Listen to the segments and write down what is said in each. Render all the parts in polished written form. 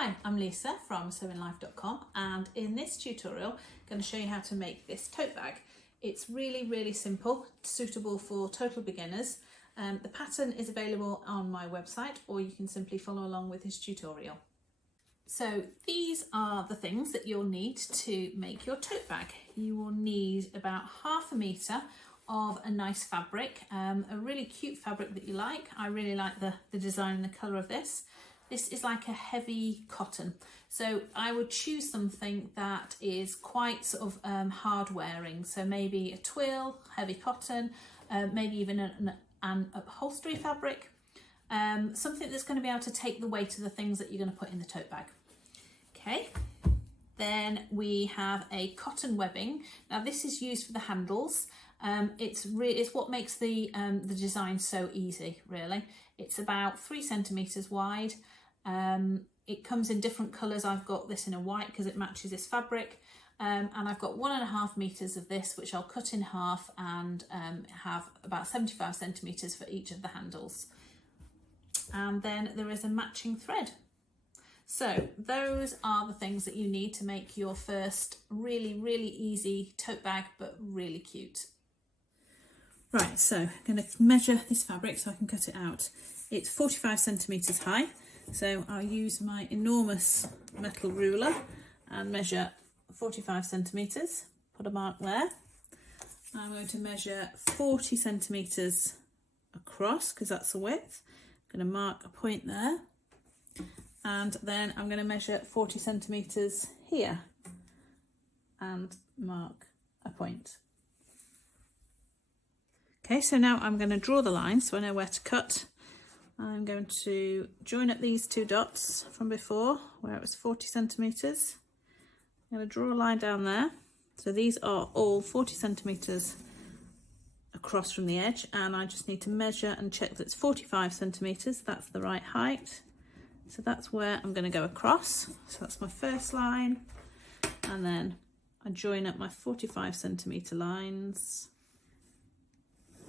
Hi, I'm Lisa from sewinglife.com, and in this tutorial I'm going to show you how to make this tote bag. It's really simple, suitable for total beginners. The pattern is available on my website, or you can simply follow along with this tutorial. So these are the things that you'll need to make your tote bag. You will need about 1/2 metre of a nice fabric, a really cute fabric that you like. I really like the design and the colour of this. This is like a heavy cotton, so I would choose something that is quite sort of hard wearing, so maybe a twill, heavy cotton, maybe even an upholstery fabric, something that's going to be able to take the weight of the things that you're going to put in the tote bag. Okay, then we have a cotton webbing. Now this is used for the handles. It's what makes the design so easy, really. It's about 3 centimetres wide. It comes in different colours. I've got this in a white because it matches this fabric, and I've got 1.5 metres of this, which I'll cut in half and have about 75 centimetres for each of the handles. And then there is a matching thread. So those are the things that you need to make your first really easy tote bag, but really cute. Right, so I'm going to measure this fabric so I can cut it out. It's 45 centimetres high, so I'll use my enormous metal ruler and measure 45 centimetres, put a mark there. I'm going to measure 40 centimetres across because that's the width. I'm going to mark a point there, and then I'm going to measure 40 centimetres here and mark a point. Okay, so now I'm going to draw the line so I know where to cut. I'm going to join up these 2 dots from before where it was 40 centimetres. I'm going to draw a line down there. So these are all 40 centimetres across from the edge, and I just need to measure and check that it's 45 centimetres. That's the right height. So that's where I'm going to go across. So that's my first line, and then I join up my 45 centimetre lines.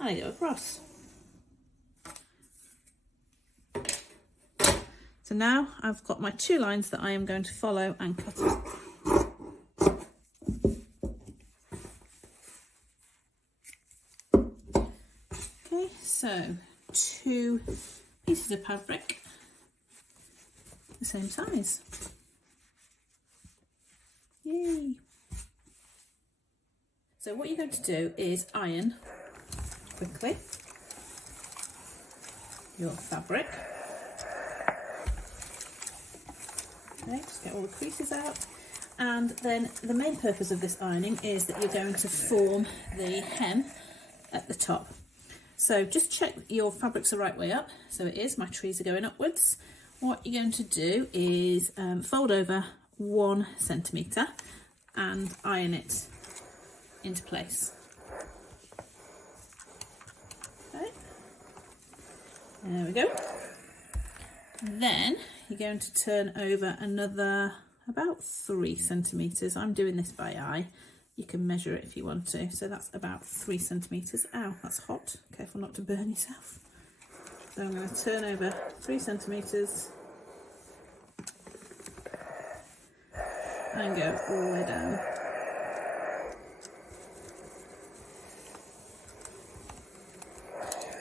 I go across. So now I've got my 2 lines that I am going to follow and cut it. Okay, so 2 pieces of fabric, the same size. Yay! So what you're going to do is iron quickly your fabric. Okay, just get all the creases out, and then the main purpose of this ironing is that you're going to form the hem at the top. So just check that your fabric's the right way up. So it is, my trees are going upwards. What you're going to do is fold over 1 centimetre and iron it into place. There we go. Then you're going to turn over another about 3 centimetres. I'm doing this by eye. You can measure it if you want to. So that's about 3 centimetres. Ow, that's hot. Careful not to burn yourself. So I'm going to turn over 3 centimetres and go all the way down.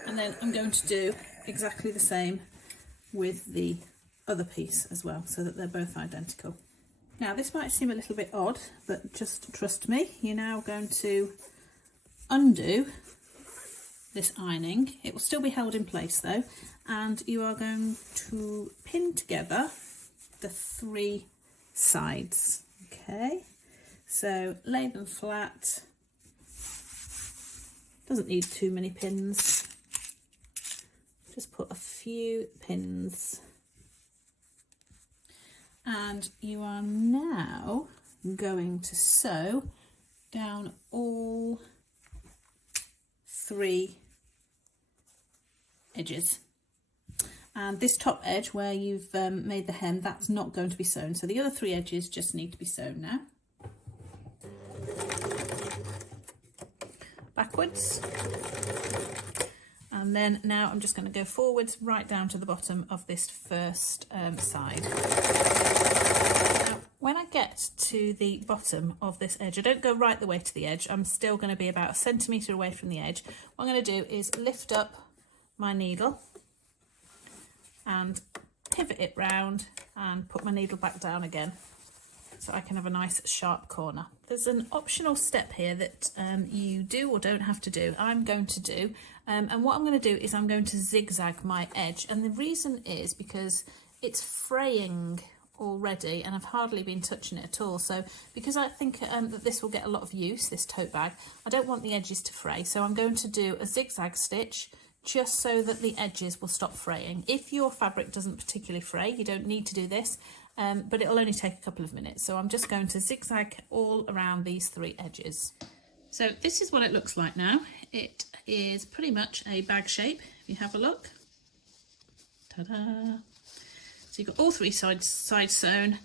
And then I'm going to do exactly the same with the other piece as well, so that they're both identical. Now this might seem a little bit odd, but just trust me. You're now going to undo this ironing. It will still be held in place though, and you are going to pin together the 3 sides. Okay, so lay them flat. Doesn't need too many pins. Just put a few pins, and you are now going to sew down all 3 edges, and this top edge where you've made the hem, that's not going to be sewn, so the other 3 edges just need to be sewn now. Backwards. And then now I'm just going to go forwards right down to the bottom of this first side. get to the bottom of this edge. I don't go right the way to the edge. I'm still going to be about 1 centimetre away from the edge. What I'm going to do is lift up my needle and pivot it round and put my needle back down again so I can have a nice sharp corner. There's an optional step here that you do or don't have to do. I'm going to do, and what I'm going to do is I'm going to zigzag my edge, and the reason is because it's fraying already and I've hardly been touching it at all. So because I think that this will get a lot of use, this tote bag, I don't want the edges to fray, so I'm going to do a zigzag stitch just so that the edges will stop fraying. If your fabric doesn't particularly fray, you don't need to do this, but it'll only take a couple of minutes. So I'm just going to zigzag all around these 3 edges. So this is what it looks like now. It is pretty much a bag shape, if you have a look. Ta-da! So you've got all 3 sides sewn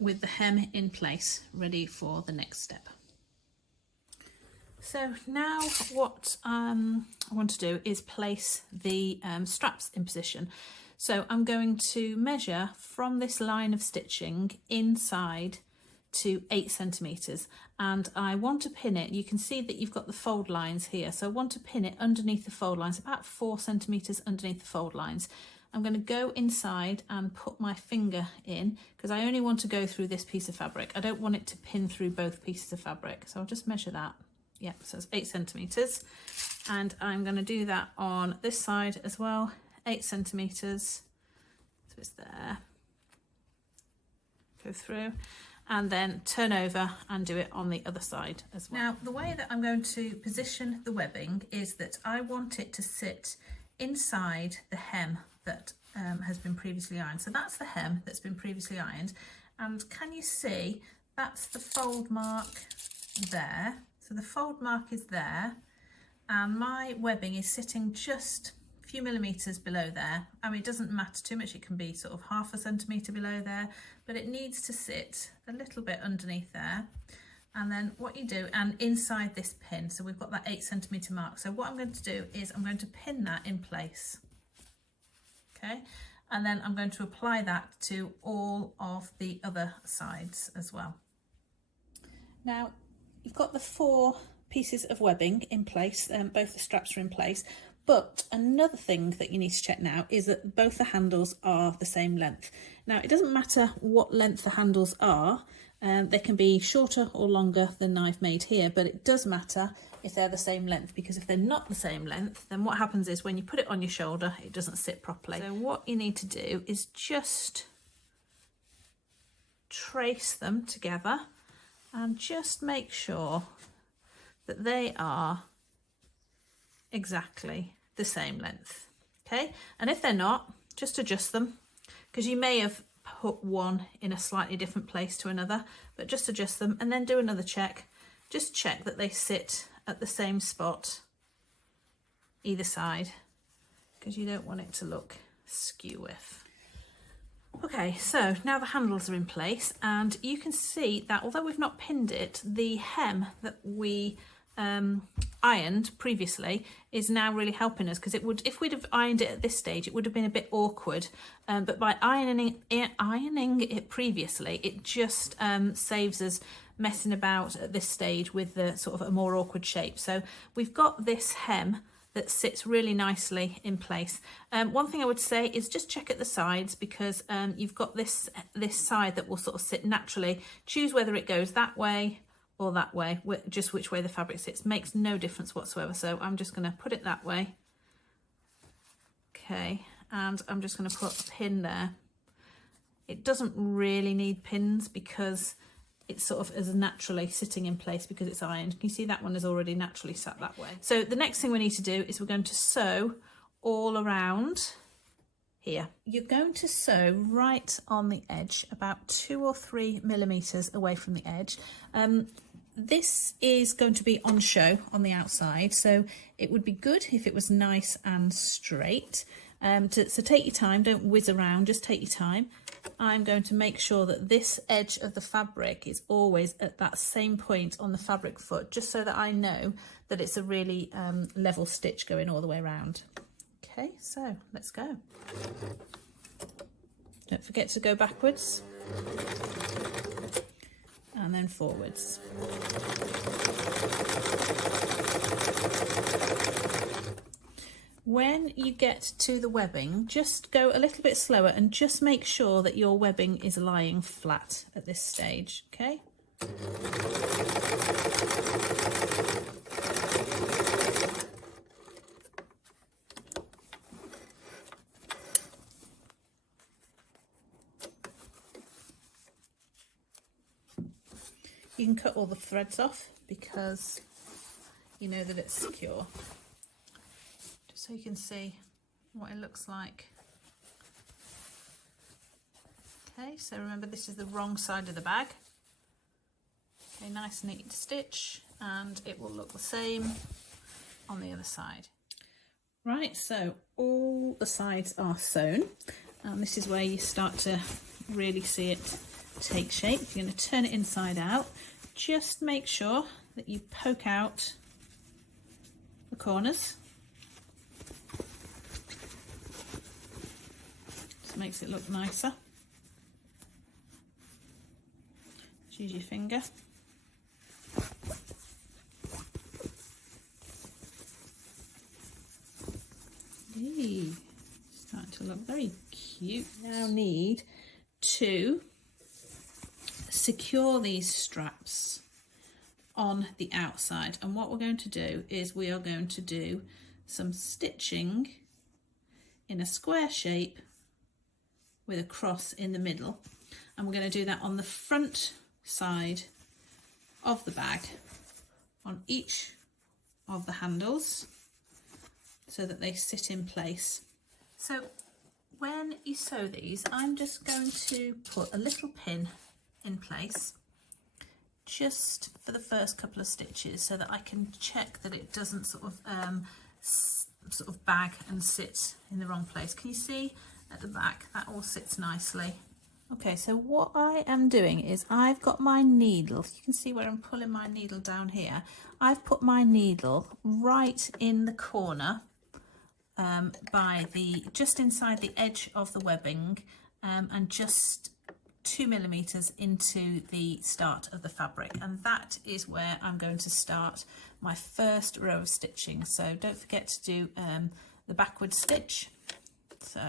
with the hem in place, ready for the next step. So now what I want to do is place the straps in position. So I'm going to measure from this line of stitching inside to 8 centimetres, and I want to pin it. You can see that you've got the fold lines here, so I want to pin it underneath the fold lines, about 4 centimetres underneath the fold lines. I'm going to go inside and put my finger in because I only want to go through this piece of fabric. I don't want it to pin through both pieces of fabric, so I'll just measure that. Yeah, so it's 8 centimetres, and I'm going to do that on this side as well, 8 centimetres, so it's there, go through, and then turn over and do it on the other side as well. Now, the way that I'm going to position the webbing is that I want it to sit inside the hem that has been previously ironed. So that's the hem that's been previously ironed, and can you see that's the fold mark there? So the fold mark is there, and my webbing is sitting just a few millimetres below there. I mean, it doesn't matter too much, it can be sort of 0.5 centimetre below there, but it needs to sit a little bit underneath there. And then what you do, and inside this pin, so we've got that 8 centimetre mark. So what I'm going to do is I'm going to pin that in place, okay? And then I'm going to apply that to all of the other sides as well. Now, you've got the 4 pieces of webbing in place, both the straps are in place, but another thing that you need to check now is that both the handles are the same length. Now, it doesn't matter what length the handles are, they can be shorter or longer than I've made here, but it does matter if they're the same length, because if they're not the same length, then what happens is when you put it on your shoulder, it doesn't sit properly. So what you need to do is just trace them together and just make sure that they are exactly the same length, okay? And if they're not, just adjust them, because you may have put one in a slightly different place to another, but just adjust them and then do another check. Just check that they sit at the same spot either side, because you don't want it to look skew-with. Okay, so now the handles are in place, and you can see that although we've not pinned it, the hem that we ironed previously is now really helping us, because it would, if we'd have ironed it at this stage, it would have been a bit awkward, but by ironing it previously, it just saves us messing about at this stage with the sort of a more awkward shape. So we've got this hem that sits really nicely in place. One thing I would say is just check at the sides, because you've got this side that will sort of sit naturally. Choose whether it goes that way or that way, just which way the fabric sits makes no difference whatsoever. So I'm just going to put it that way. Okay, and I'm just going to put a pin there. It doesn't really need pins because it's sort of as naturally sitting in place because it's ironed. Can you see that one is already naturally sat that way? So the next thing we need to do is we're going to sew all around here. You're going to sew right on the edge, about 2 or 3 millimeters away from the edge. This is going to be on show on the outside, so it would be good if it was nice and straight. So take your time, don't whiz around, just take your time. I'm going to make sure that this edge of the fabric is always at that same point on the fabric foot, just so that I know that it's a really level stitch going all the way around. Okay, so let's go. Don't forget to go backwards. and then forwards. When you get to the webbing, just go a little bit slower and just make sure that your webbing is lying flat at this stage, okay? You can cut all the threads off because you know that it's secure. Just so you can see what it looks like. Okay, so remember this is the wrong side of the bag. Okay, nice neat stitch, and it will look the same on the other side. Right, so all the sides are sewn, and this is where you start to really see it take shape. You're going to turn it inside out. Just make sure that you poke out the corners. Just makes it look nicer. Just use your finger. Eee, starting to look very cute. Now need to secure these straps on the outside, and what we're going to do is we are going to do some stitching in a square shape with a cross in the middle, and we're going to do that on the front side of the bag on each of the handles so that they sit in place. So when you sew these, I'm just going to put a little pin in place just for the first couple of stitches so that I can check that it doesn't sort of bag and sit in the wrong place. Can you see at the back that all sits nicely? Okay, so what I am doing is I've got my needle, you can see where I'm pulling my needle down here. I've put my needle right in the corner by just inside the edge of the webbing, and just 2 millimeters into the start of the fabric, and that is where I'm going to start my first row of stitching. So don't forget to do the backward stitch. So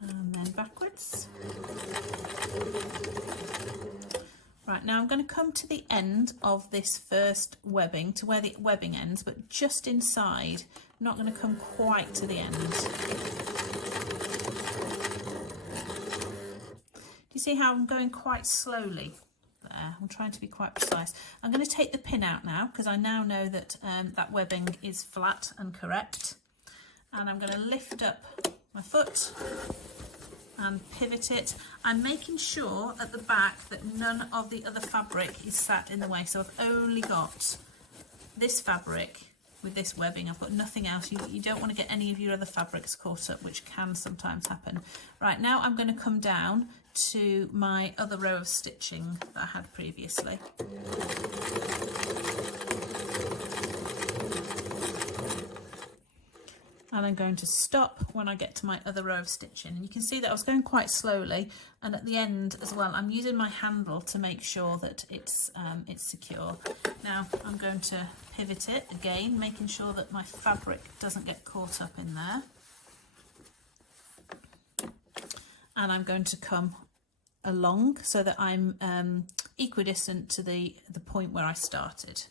and then backwards. Right, now I'm going to come to the end of this first webbing, to where the webbing ends, but just inside. I'm not going to come quite to the end. Do you see how I'm going quite slowly there? I'm trying to be quite precise. I'm going to take the pin out now because I now know that that webbing is flat and correct. And I'm going to lift up my foot and pivot it. I'm making sure at the back that none of the other fabric is sat in the way. So I've only got this fabric with this webbing. I've got nothing else. You don't want to get any of your other fabrics caught up, which can sometimes happen. Right, now I'm going to come down to my other row of stitching that I had previously. And I'm going to stop when I get to my other row of stitching. And you can see that I was going quite slowly, and at the end as well I'm using my handle to make sure that it's secure. Now I'm going to pivot it again, making sure that my fabric doesn't get caught up in there. And I'm going to come along so that I'm equidistant to the point where I started.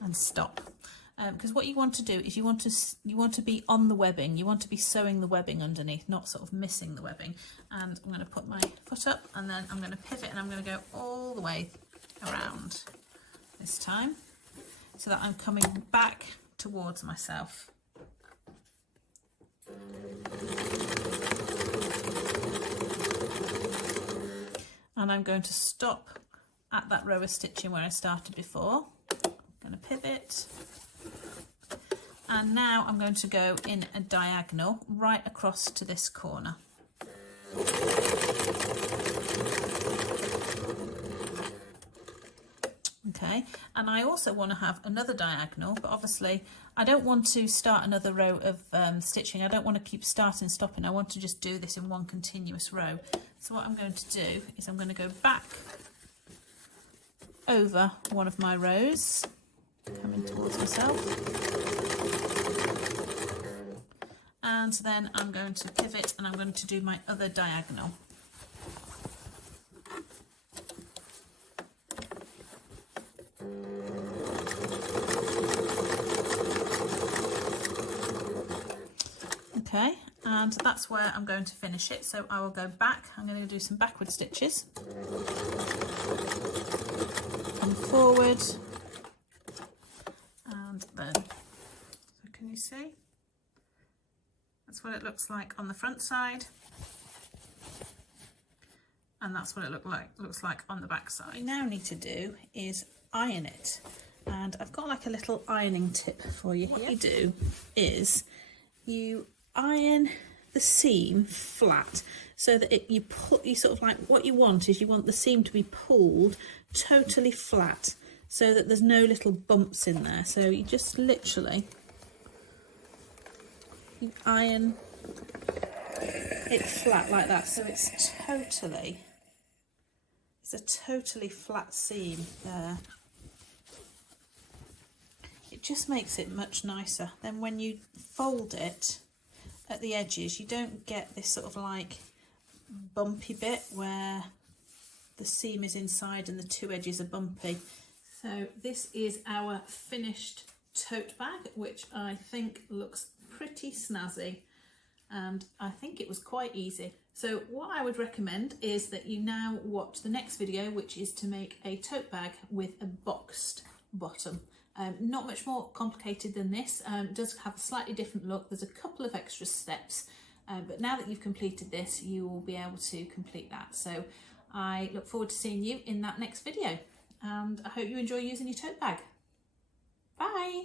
And stop, because what you want to do is you want to be on the webbing. You want to be sewing the webbing underneath, not sort of missing the webbing. And I'm going to put my foot up, and then I'm going to pivot, and I'm going to go all the way around this time so that I'm coming back towards myself. And I'm going to stop at that row of stitching where I started before. I'm going to pivot, and now I'm going to go in a diagonal right across to this corner. And I also want to have another diagonal, but obviously I don't want to start another row of stitching. I don't want to keep starting and stopping. I want to just do this in one continuous row. So what I'm going to do is I'm going to go back over one of my rows, coming towards myself, and then I'm going to pivot and I'm going to do my other diagonal. Okay, and that's where I'm going to finish it. So I will go back, I'm going to do some backward stitches, come forward, and then, so can you see? That's what it looks like on the front side, and that's what it looks like on the back side. What you now need to do is iron it, and I've got like a little ironing tip for you here. What you do is you iron the seam flat so that you sort of like, what you want is you want the seam to be pulled totally flat so that there's no little bumps in there. So you just literally iron it flat like that, so it's a totally flat seam there. It just makes it much nicer. Then when you fold it at the edges, you don't get this sort of like bumpy bit where the seam is inside and the two edges are bumpy. So this is our finished tote bag, which I think looks pretty snazzy, and I think it was quite easy. So what I would recommend is that you now watch the next video, which is to make a tote bag with a boxed bottom. Not much more complicated than this. It does have a slightly different look. There's a couple of extra steps, but now that you've completed this, you will be able to complete that. So I look forward to seeing you in that next video, and I hope you enjoy using your tote bag. Bye!